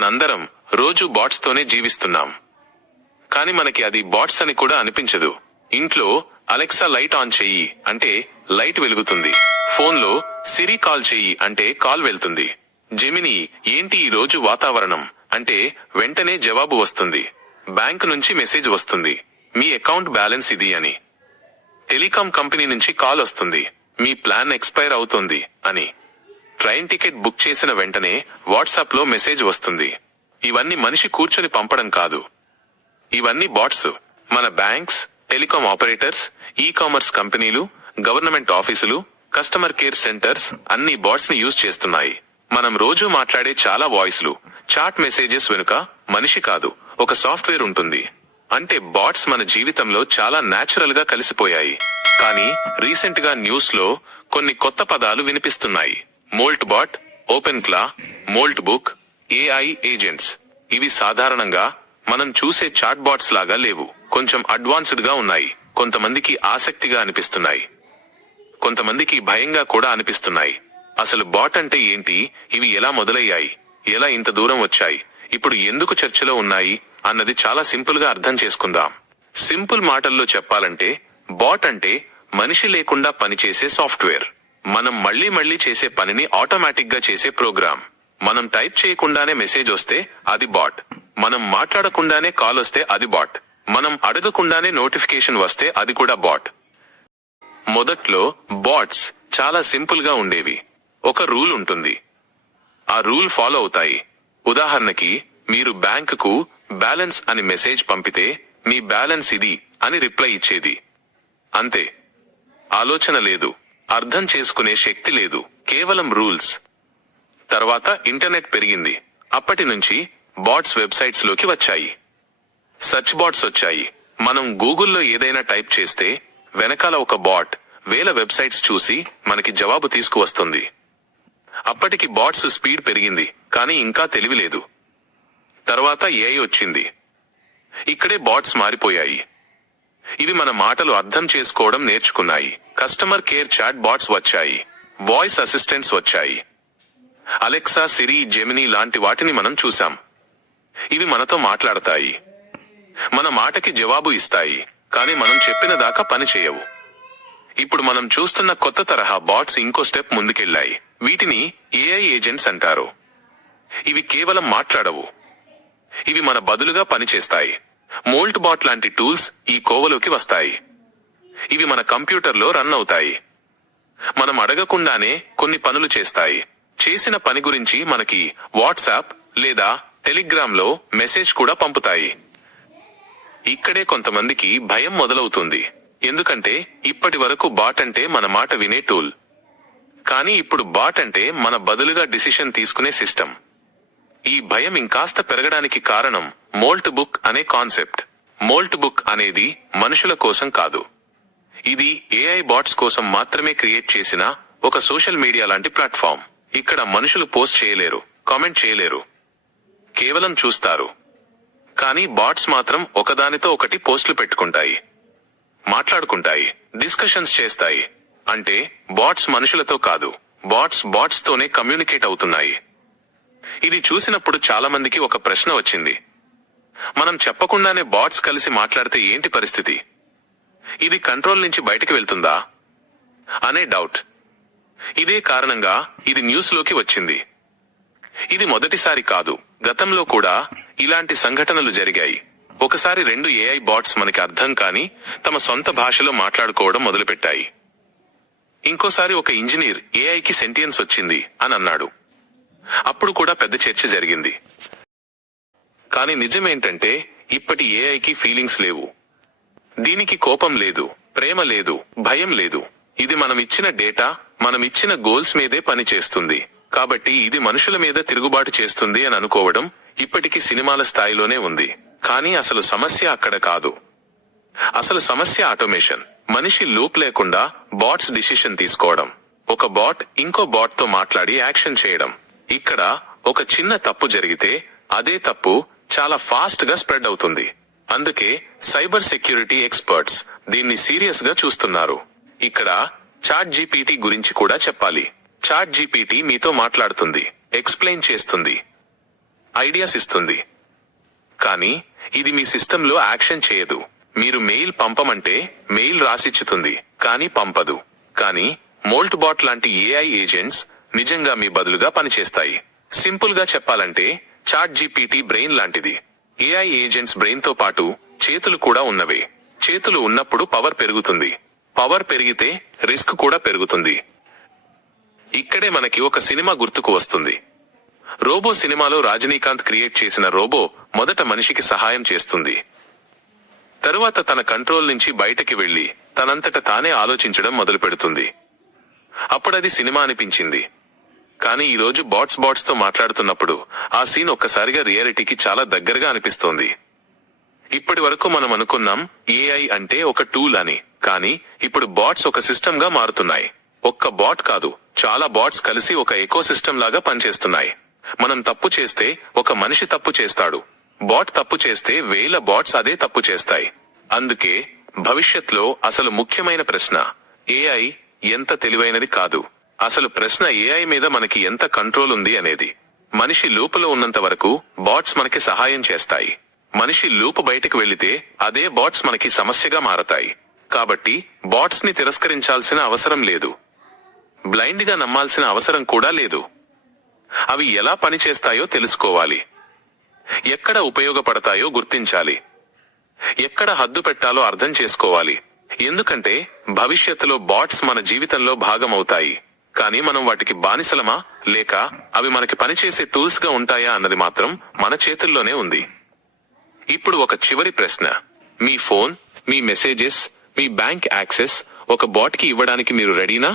మనందరం రోజు బాట్స్ తోనే జీవిస్తున్నాం. కాని మనకి అది బాట్స్ అని కూడా అనిపించదు. ఇంట్లో అలెక్సా లైట్ ఆన్ చెయ్యి అంటే లైట్ వెలుగుతుంది. ఫోన్లో సిరి కాల్ చెయ్యి అంటే కాల్ వెళ్తుంది. జెమిని ఏంటి ఈ రోజు వాతావరణం అంటే వెంటనే జవాబు వస్తుంది. బ్యాంకు నుంచి మెసేజ్ వస్తుంది, మీ అకౌంట్ బ్యాలెన్స్ ఇది అని. టెలికాం కంపెనీ నుంచి కాల్ వస్తుంది, మీ ప్లాన్ ఎక్స్పైర్ అవుతోంది అని. ట్రైన్ టికెట్ బుక్ చేసిన వెంటనే వాట్సాప్ లో మెసేజ్ వస్తుంది. ఇవన్నీ మనిషి కూర్చొని పంపడం కాదు, ఇవన్నీ బాట్స్. మన banks, telecom operators, e commerce కంపెనీలు, గవర్నమెంట్ ఆఫీసులు, కస్టమర్ కేర్ సెంటర్స్ అన్ని బాట్స్ ని యూజ్ చేస్తున్నాయి. మనం రోజు మాట్లాడే చాలా వాయిస్లు, చాట్ మెసేజెస్ వెనుక మనిషి కాదు, ఒక సాఫ్ట్వేర్ ఉంటుంది. అంటే బాట్స్ మన జీవితంలో చాలా నేచురల్ గా కలిసిపోయాయి. కానీ రీసెంట్ గా న్యూస్ లో కొన్ని కొత్త పదాలు వినిపిస్తున్నాయి. మోల్ట్ బాట్, ఓపెన్ క్లా, మోల్ట్ బుక్, ఏఐ ఏజెంట్స్. ఇవి సాధారణంగా మనం చూసే చాట్ బాట్స్ లాగా లేవు, కొంచెం అడ్వాన్స్డ్ గా ఉన్నాయి. కొంతమందికి ఆసక్తిగా అనిపిస్తున్నాయి, కొంతమందికి భయంగా కూడా అనిపిస్తున్నాయి. అసలు బాట్ అంటే ఏంటి, ఇవి ఎలా మొదలయ్యాయి, ఎలా ఇంత దూరం వచ్చాయి, ఇప్పుడు ఎందుకు చర్చలో ఉన్నాయి అన్నది చాలా సింపుల్ గా అర్థం చేసుకుందాం. సింపుల్ మాటల్లో చెప్పాలంటే బాట్ అంటే మనిషి లేకుండా పనిచేసే సాఫ్ట్వేర్. మనం మళ్లీ చేసే పనిని ఆటోమేటిక్ గా చేసే ప్రోగ్రామ్. మనం టైప్ చేయకుండానే మెసేజ్ వస్తే అది బాట్. మనం మాట్లాడకుండానే కాల్ వస్తే అది బాట్. మనం అడగకుండానే నోటిఫికేషన్ వస్తే అది కూడా బాట్. మొదట్లో బాట్స్ చాలా సింపుల్ గా ఉండేవి. ఒక రూల్ ఉంటుంది, ఆ రూల్ ఫాలో అవుతాయి. ఉదాహరణకి మీరు బ్యాంకుకు బ్యాలెన్స్ అని మెసేజ్ పంపితే మీ బ్యాలెన్స్ ఇది అని రిప్లై ఇచ్చేది. అంతే. ఆలోచన లేదు, అర్థం చేసుకునే శక్తి లేదు, కేవలం రూల్స్. తర్వాత ఇంటర్నెట్ పెరిగింది. అప్పటి నుంచి బాట్స్ వెబ్సైట్స్ లోకి వచ్చాయి. సర్చ్ బాట్స్ వచ్చాయి. మనం గూగుల్లో ఏదైనా టైప్ చేస్తే వెనకాల ఒక బాట్ వేల వెబ్సైట్స్ చూసి మనకి జవాబు తీసుకువస్తుంది. అప్పటికి బాట్స్ స్పీడ్ పెరిగింది, కానీ ఇంకా తెలివిలేదు. తర్వాత ఏఐ వచ్చింది. ఇక్కడే బాట్స్ మారిపోయాయి. ఇవి మన మాటలు అర్థం చేసుకోవడం నేర్చుకున్నాయి. కస్టమర్ కేర్ చాట్ బాట్స్ వచ్చాయి, వాయిస్ అసిస్టెంట్స్ వచ్చాయి. అలెక్సా, సిరి, జెమిని లాంటి వాటిని మనం చూసాం. ఇవి మనతో మాట్లాడతాయి, మన మాటకి జవాబు ఇస్తాయి, కానీ మనం చెప్పిన దాకా పని చేయవు. ఇప్పుడు మనం చూస్తున్న కొత్త తరహా బాట్స్ ఇంకో స్టెప్ ముందుకెళ్లాయి. వీటిని ఏఐ ఏజెంట్స్ అంటారు. ఇవి కేవలం మాట్లాడవు, ఇవి మన బదులుగా పనిచేస్తాయి. మోల్ట్ బాట్ లాంటి టూల్స్ ఈ కోవలోకి వస్తాయి. ఇవి మన కంప్యూటర్లో రన్ అవుతాయి. మనం అడగకుండానే కొన్ని పనులు చేస్తాయి. చేసిన పని గురించి మనకి వాట్సాప్ లేదా టెలిగ్రామ్ లో మెసేజ్ కూడా పంపుతాయి. ఇక్కడే కొంతమందికి భయం మొదలవుతుంది. ఎందుకంటే ఇప్పటి వరకు బాట్ అంటే మన మాట వినే టూల్. కానీ ఇప్పుడు బాట్ అంటే మన బదులుగా డిసిషన్ తీసుకునే సిస్టమ్. ఈ భయం ఇంకాస్త పెరగడానికి కారణం మోల్ట్ బుక్ అనే కాన్సెప్ట్. మోల్ట్ బుక్ అనేది మనుషుల కోసం కాదు, ఇది ఏఐ బాట్స్ కోసం మాత్రమే క్రియేట్ చేసిన ఒక సోషల్ మీడియా లాంటి ప్లాట్ఫామ్. ఇక్కడ మనుషులు పోస్ట్ చేయలేరు, కామెంట్ చేయలేరు, కేవలం చూస్తారు. కానీ బాట్స్ మాత్రం ఒకదానితో ఒకటి పోస్టులు పెట్టుకుంటాయి, మాట్లాడుకుంటాయి, డిస్కషన్స్ చేస్తాయి. అంటే బాట్స్ మనుషులతో కాదు, బాట్స్ తోనే కమ్యూనికేట్ అవుతున్నాయి. ఇది చూసినప్పుడు చాలా మందికి ఒక ప్రశ్న వచ్చింది, మనం చెప్పకుండానే బాట్స్ కలిసి మాట్లాడితే ఏంటి పరిస్థితి, ఇది కంట్రోల్ నుంచి బయటికి వెళ్తుందా అనే డౌట్. ఇదే కారణంగా ఇది న్యూస్ లోకి వచ్చింది. ఇది మొదటిసారి కాదు, గతంలో కూడా ఇలాంటి సంఘటనలు జరిగాయి. ఒకసారి 2 ఏఐ బాట్స్ మనకి అర్థం కాని తమ సొంత భాషలో మాట్లాడుకోవడం మొదలుపెట్టాయి. ఇంకోసారి ఒక ఇంజనీర్ ఏఐకి సెంటియన్స్ వచ్చింది అని అన్నాడు. అప్పుడు కూడా పెద్ద చర్చ జరిగింది. కానీ నిజమేంటంటే ఇప్పటి ఏఐకి ఫీలింగ్స్ లేవు. దీనికి కోపం లేదు, ప్రేమ లేదు, భయం లేదు. ఇది మనం ఇచ్చిన డేటా, మనం ఇచ్చిన గోల్స్ మీదే పని చేస్తుంది. కాబట్టి ఇది మనుషుల మీద తిరుగుబాటు చేస్తుంది అని అనుకోవడం ఇప్పటికీ సినిమాల స్థాయిలోనే ఉంది. కానీ అసలు సమస్య అక్కడ కాదు. అసలు సమస్య ఆటోమేషన్. మనిషి లూప్ లేకుండా బాట్స్ డిసిషన్ తీసుకోవడం. ఒక బాట్ ఇంకో బాట్ తో మాట్లాడి యాక్షన్ చేయడం. ఇక్కడ ఒక చిన్న తప్పు జరిగితే అదే తప్పు చాలా ఫాస్ట్ గా స్ప్రెడ్ అవుతుంది. అందుకే సైబర్ సెక్యూరిటీ ఎక్స్పర్ట్స్ దీన్ని సీరియస్ గా చూస్తున్నారు. ఇక్కడ చాట్ జీపీటీ గురించి కూడా చెప్పాలి. చాట్ జీపీటీ మీతో మాట్లాడుతుంది, ఎక్స్ప్లెయిన్ చేస్తుంది, ఐడియాస్ ఇస్తుంది. కానీ ఇది మీ సిస్టంలో యాక్షన్ చేయదు. మీరు మెయిల్ పంపమంటే మెయిల్ రాసిచ్చుతుంది, కానీ పంపదు. కానీ మోల్ట్ బాట్ లాంటి ఏఐ ఏజెంట్స్ నిజంగా మీ బదులుగా పనిచేస్తాయి. సింపుల్ గా చెప్పాలంటే చాట్ జీపీటీ బ్రెయిన్ లాంటిది. ఏఐ ఏజెంట్స్ బ్రెయిన్ తో పాటు చేతులు కూడా ఉన్నవే. చేతులు ఉన్నప్పుడు పవర్ పెరుగుతుంది. పవర్ పెరిగితే రిస్క్ కూడా పెరుగుతుంది. ఇక్కడే మనకి ఒక సినిమా గుర్తుకు వస్తుంది. రోబో సినిమాలో రజనీకాంత్ క్రియేట్ చేసిన రోబో మొదట మనిషికి సహాయం చేస్తుంది. తరువాత తన కంట్రోల్ నుంచి బయటకి వెళ్లి తనంతట తానే ఆలోచించడం మొదలు పెడుతుంది. అప్పుడది సినిమా అనిపించింది. కానీ ఈరోజు బాట్స్ తో మాట్లాడుతున్నప్పుడు ఆ సీన్ ఒక్కసారిగా రియాలిటీకి చాలా దగ్గరగా అనిపిస్తోంది. ఇప్పటి వరకు మనం అనుకున్నాం ఏఐ అంటే ఒక టూల్ అని. కానీ ఇప్పుడు బాట్స్ ఒక సిస్టమ్ గా మారుతున్నాయి. ఒక్క బాట్ కాదు, చాలా బాట్స్ కలిసి ఒక ఎకోసిస్టమ్ లాగా పనిచేస్తున్నాయి. మనం తప్పు చేస్తే ఒక మనిషి తప్పు చేస్తాడు. బాట్ తప్పు చేస్తే వేల బాట్స్ అదే తప్పు చేస్తాయి. అందుకే భవిష్యత్లో అసలు ముఖ్యమైన ప్రశ్న ఏఐ ఎంత తెలివైనది కాదు. అసలు ప్రశ్న ఏఐ మీద మనకి ఎంత కంట్రోల్ ఉంది అనేది. మనిషి లూపులో ఉన్నంత వరకు బాట్స్ మనకి సహాయం చేస్తాయి. మనిషి లూపు బయటకు వెళ్లితే అదే బాట్స్ మనకి సమస్యగా మారతాయి. కాబట్టి బాట్స్ ని తిరస్కరించాల్సిన అవసరం లేదు. బ్లైండ్ గా నమ్మాల్సిన అవసరం కూడా లేదు. అవి ఎలా పనిచేస్తాయో తెలుసుకోవాలి. ఎక్కడ ఉపయోగపడతాయో గుర్తించాలి. ఎక్కడ హద్దు పెట్టాలో అర్థం చేసుకోవాలి. ఎందుకంటే భవిష్యత్తులో బాట్స్ మన జీవితంలో భాగమవుతాయి. కానీ మనం వాటికి బానిసలమా లేక అవి మనకి పనిచేసే టూల్స్ గా ఉంటాయా అన్నది మాత్రం మన చేతుల్లోనే ఉంది. ఇప్పుడు ఒక చివరి ప్రశ్న. మీ ఫోన్, మీ మెసేజెస్, మీ బ్యాంక్ యాక్సెస్ ఒక బాట్ కి ఇవ్వడానికి మీరు రెడీనా?